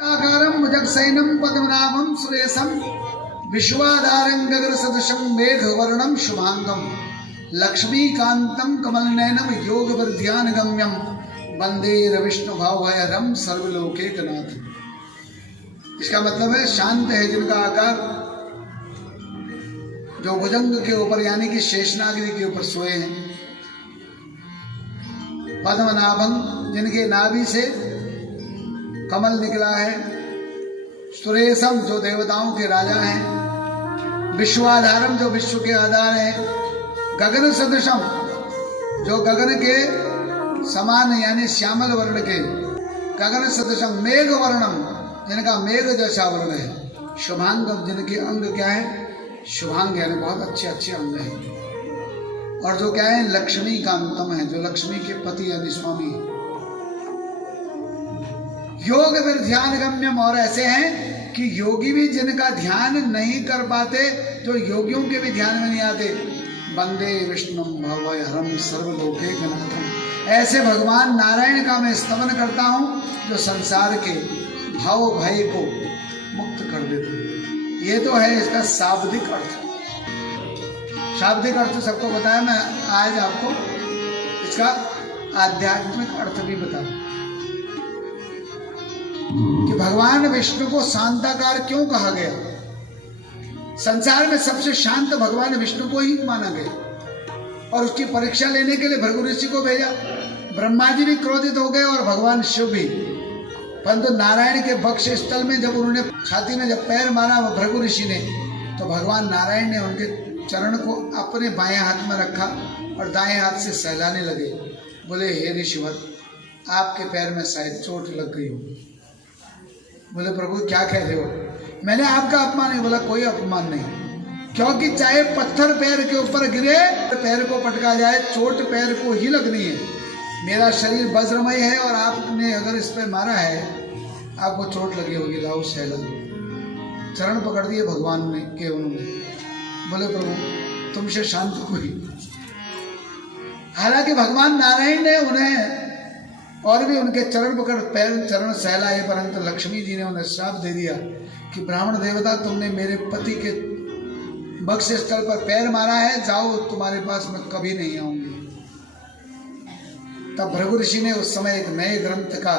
आकारं भुजगशयनं पद्मनाभं सुरेशं विश्वाधारं गगनसदृशं मेघवर्णं शुभांगं लक्ष्मीकान्तं कमलनयनं योगवृद्ध्यानगम्यं वंदे विष्णुभावहरं सर्वलोकैकनाथं। इसका मतलब है शांत है जिनका आकार, जो भुजंग के ऊपर यानी कि शेषनागिरी के ऊपर सोए हैं। पद्मनाभं जिनके नाभि से कमल निकला है। सुरेशम जो देवताओं के राजा हैं। विश्वाधारम जो विश्व के आधार है। गगन सदृशम जो गगन के समान यानी श्यामल वर्ण के। गगन सदृशम मेघ वर्णम जिनका मेघ जैसा वर्ण है। शुभांगम जिनके अंग क्या है, शुभांग यानी बहुत अच्छे अच्छे अंग हैं। और जो क्या है, लक्ष्मी कांतम है, जो लक्ष्मी के पति यानी स्वामी। योग फिर ध्यान गम्यम, और ऐसे हैं कि योगी भी जिनका ध्यान नहीं कर पाते, जो योगियों के भी ध्यान में नहीं आते। वंदे विष्णुम भवहरम सर्वलोकैकनाथम, ऐसे भगवान नारायण का मैं स्तवन करता हूँ जो संसार के भाव भय को मुक्त कर देते। ये तो है इसका शाब्दिक अर्थ। शाब्दिक अर्थ सबको बताया, मैं आज आपको इसका आध्यात्मिक अर्थ भी बताऊं कि भगवान विष्णु को शांताकार क्यों कहा गया। संसार में सबसे शांत भगवान विष्णु को ही माना गया और उसकी परीक्षा लेने के लिए भृगु ऋषि को भेजा। ब्रह्मा जी भी क्रोधित हो गए और भगवान शिव भी, परंतु नारायण के वक्ष स्थल में जब उन्होंने छाती में जब पैर मारा भृगु ऋषि ने, तो भगवान नारायण ने उनके चरण को अपने बाएं हाथ में रखा और दाएं हाथ से सहलाने लगे। बोले, हे ऋषिवर, आपके पैर में शायद चोट लग गई हो। बोले, प्रभु क्या कह रहे हो, मैंने आपका अपमान नहीं। बोला, कोई अपमान नहीं, क्योंकि चाहे पत्थर पैर के ऊपर गिरे, पैर को पटका जाए, चोट पैर को ही लगनी है। मेरा शरीर वज्रमय है और आपने अगर इस पे मारा है, आपको चोट लगी होगी, लाओ सहला। चरण पकड़ दिए भगवान ने के उन्होंने। बोले, प्रभु तुमसे शांत कोई। हालांकि भगवान नारायण ने उन्हें और भी उनके चरण पकड़ पैर चरण सहलाए, परंतु लक्ष्मी जी ने उन्हें श्राप दे दिया कि ब्राह्मण देवता, तुमने मेरे पति के वक्ष स्थल पर पैर मारा है, जाओ, तुम्हारे पास मैं कभी नहीं आऊंगी। तब भृगु ऋषि ने उस समय एक नए ग्रंथ का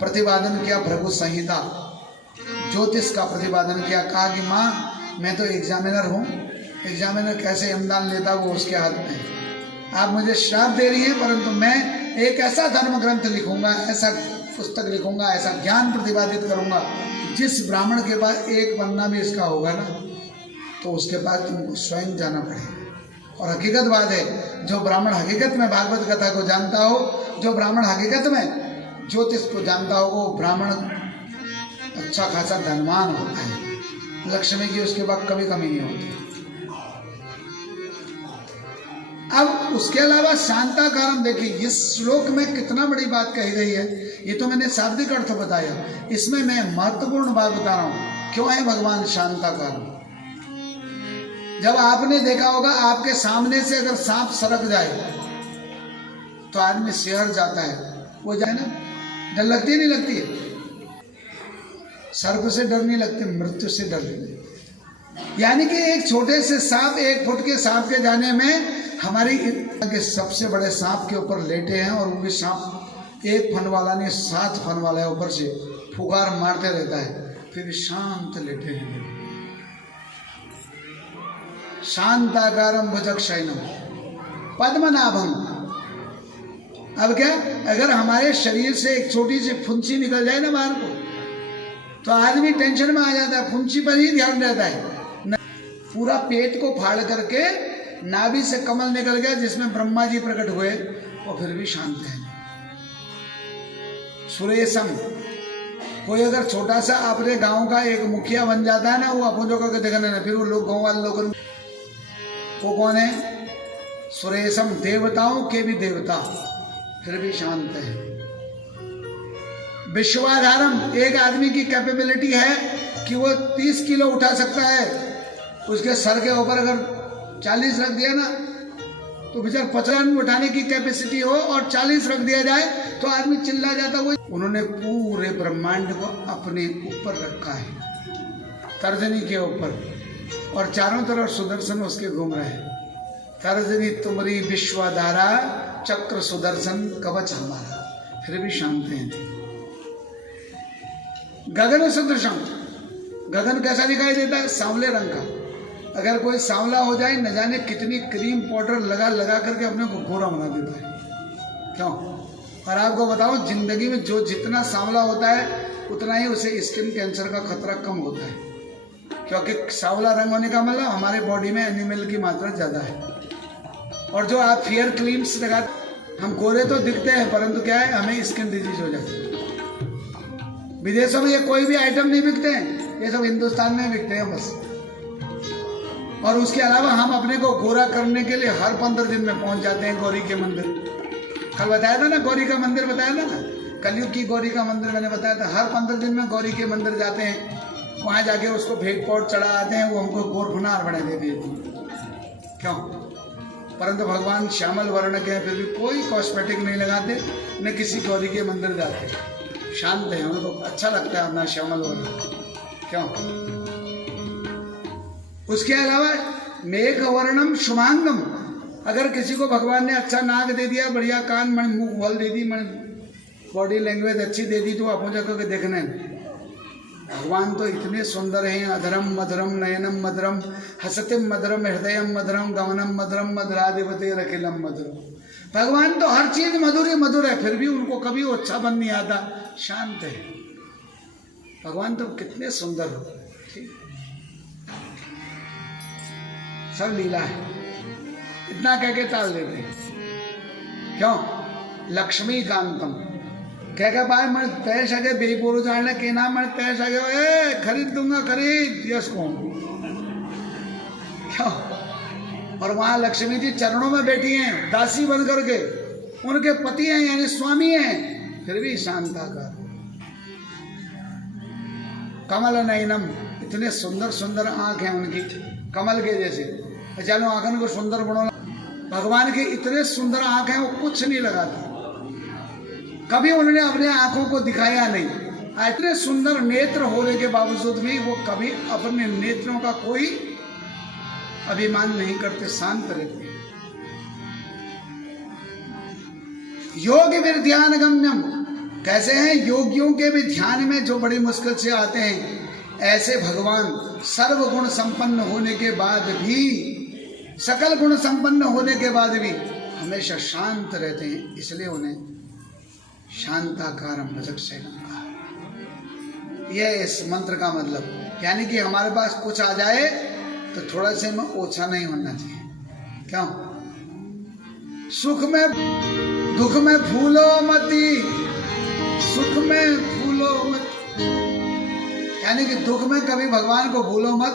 प्रतिपादन किया, भृगु संहिता, ज्योतिष का प्रतिपादन किया। कहा कि माँ, मैं तो एग्जामिनर हूँ, एग्जामिनर कैसे यमदान लेता वो उसके हाथ में है। आप मुझे श्राप दे रही हैं, परंतु मैं एक ऐसा धर्म ग्रंथ लिखूंगा, ऐसा पुस्तक लिखूंगा, ऐसा ज्ञान प्रतिपादित करूंगा, जिस ब्राह्मण के पास एक पन्ना भी इसका होगा ना, तो उसके पास तुमको स्वयं जाना पड़ेगा। और हकीकत बात है, जो ब्राह्मण हकीकत में भागवत कथा को जानता हो, जो ब्राह्मण हकीकत में ज्योतिष को जानता हो, वो ब्राह्मण अच्छा खासा धनवान होता है। लक्ष्मी की उसके बाद कभी कमी नहीं होती। अब उसके अलावा शांताकारम देखिए, इस श्लोक में कितना बड़ी बात कही गई है। ये तो मैंने शाब्दिक अर्थ बताया, इसमें मैं महत्वपूर्ण बात बता रहा हूं, क्यों है भगवान शांताकारम। जब आपने देखा होगा, आपके सामने से अगर सांप सरक जाए तो आदमी सिहर जाता है, वो जाए ना, डर लगती है नहीं लगती है? सर्प से डर नहीं लगती, मृत्यु से डर लगती। यानी कि एक छोटे से सांप, 1 फुट के सांप के जाने में हमारी के सबसे बड़े सांप के ऊपर लेटे हैं, और वो भी सांप 1 फन वाला नहीं, 7 फन वाला है, ऊपर से फुकार मारते रहता है, फिर भी शांत लेटे हैं। शांताकारम भुजगशयनम पद्मनाभम। अब क्या, अगर हमारे शरीर से एक छोटी सी फुंसी निकल जाए ना बाहर को, तो आदमी टेंशन में आ जाता है, फुंसी पर ही ध्यान रहता है। पूरा पेट को फाड़ करके नाभि से कमल निकल गया, जिसमें ब्रह्मा जी प्रकट हुए, वो फिर भी शांत है। सुरेशम, कोई अगर छोटा सा अपने गांव का एक मुखिया बन जाता है ना, वो अपोजो करके देखने ना, फिर वो लोग गांव वाले लोग, वो कौन है? सुरेशम, देवताओं के भी देवता, फिर भी शांत है। विश्वाधारम, एक आदमी की कैपेबिलिटी है कि वो 30 किलो उठा सकता है, उसके सर के ऊपर अगर 40 रख दिया ना, तो बेचारा 50 उठाने की कैपेसिटी हो और 40 रख दिया जाए तो आदमी चिल्ला जाता। वो उन्होंने पूरे ब्रह्मांड को अपने ऊपर रखा है, तर्जनी के ऊपर, और चारों तरफ सुदर्शन उसके घूम रहे हैं। तर्जनी तुम्हारी विश्वधारा, चक्र सुदर्शन कवच हमारा, फिर भी शांत हैं। गगन सदृशम, गगन कैसा दिखाई देता है? सांवले रंग का। अगर कोई सांवला हो जाए, न जाने कितनी क्रीम पाउडर लगा लगा करके अपने को गोरा बना देता है, क्यों? और आपको बताओ, जिंदगी में जो जितना सांवला होता है उतना ही उसे स्किन कैंसर का खतरा कम होता है, क्योंकि सांवला रंग होने का मतलब हमारे बॉडी में एनिमल की मात्रा ज्यादा है। और जो आप फेयर क्रीम्स लगाते, हम गोरे तो दिखते हैं परंतु क्या है, हमें स्किन डिजीज हो जाती है। विदेशों में ये कोई भी आइटम नहीं बिकते हैं, ये सब हिंदुस्तान में बिकते हैं बस। और उसके अलावा हम अपने को गोरा करने के लिए हर 15 दिन में पहुंच जाते हैं गौरी के मंदिर। कल बताया था ना, गौरी का मंदिर बताया था ना, कलयुग की गौरी का मंदिर मैंने बताया था। हर 15 दिन में गौरी के मंदिर जाते हैं, वहां जाके उसको भेंट पौट चढ़ा आते हैं, वो हमको गोरखुनार बना देती है। क्यों? परंतु भगवान श्यामल वर्ण के हैं, फिर भी कोई कॉस्मेटिक नहीं लगाते, न किसी गौरी के मंदिर जाते, शांत है, उनको अच्छा लगता है अपना श्यामल वर्ण। क्यों? उसके अलावा मेघ वर्णम शुभांगम, अगर किसी को भगवान ने अच्छा नाक दे दिया, बढ़िया कान, मन, मुंह बोल दे दी, मन बॉडी लैंग्वेज अच्छी दे दी, तो आप मुझे करके देखने। भगवान तो इतने सुंदर हैं। अधरम मधुरम नयनम मधुरम हसतिम मधुरम हृदयम मधुरम गमनम मधुरम मधुराधिपति रखिलम मधुरम। भगवान तो हर चीज मधुर ही मधुर है, फिर भी उनको कभी ओछापन नहीं आता, शांत है। भगवान तो कितने सुंदर हो, ठीक, सब लीला है। इतना कह के टाल देते हैं, क्यों? लक्ष्मी कांतम कह के पाए मन पैस आगे बेपुरु जाने के नाम मन पैस आगे, ए खरीद दूंगा, खरीद यस को, क्यों? और वहां लक्ष्मी जी चरणों में बैठी हैं दासी बन करके, उनके पति हैं यानी स्वामी हैं, फिर भी शांताकार। कमल नयनम, इतने सुंदर सुंदर आंख हैं उनकी, कमल के जैसे। चलो आंखन को सुंदर बनो, भगवान के इतने सुंदर आंख हैं, वो कुछ नहीं लगाते, कभी उन्होंने अपने आंखों को दिखाया नहीं। इतने सुंदर नेत्र होने के बावजूद भी वो कभी अपने नेत्रों का कोई अभिमान नहीं करते, शांत रहते। योग फिर ध्यान गम्यम, कैसे हैं? योगियों के भी ध्यान में जो बड़ी मुश्किल से आते हैं, ऐसे भगवान सर्वगुण संपन्न होने के बाद भी, सकल गुण संपन्न होने के बाद भी हमेशा शांत रहते हैं, इसलिए उन्हें शांताकारम भजक्षेणम कहा। यह इस मंत्र का मतलब, यानी कि हमारे पास कुछ आ जाए तो थोड़ा से में ओछा नहीं होना चाहिए। क्यों? सुख में दुख में फूलो मती, सुख में फूलो मत, यानी कि दुख में कभी भगवान को भूलो मत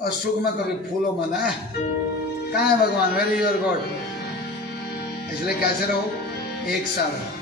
और सुख में कभी फूलो मत। है कहाँ है भगवान? Where is your God? इसलिए कैसे रहो? एक साथ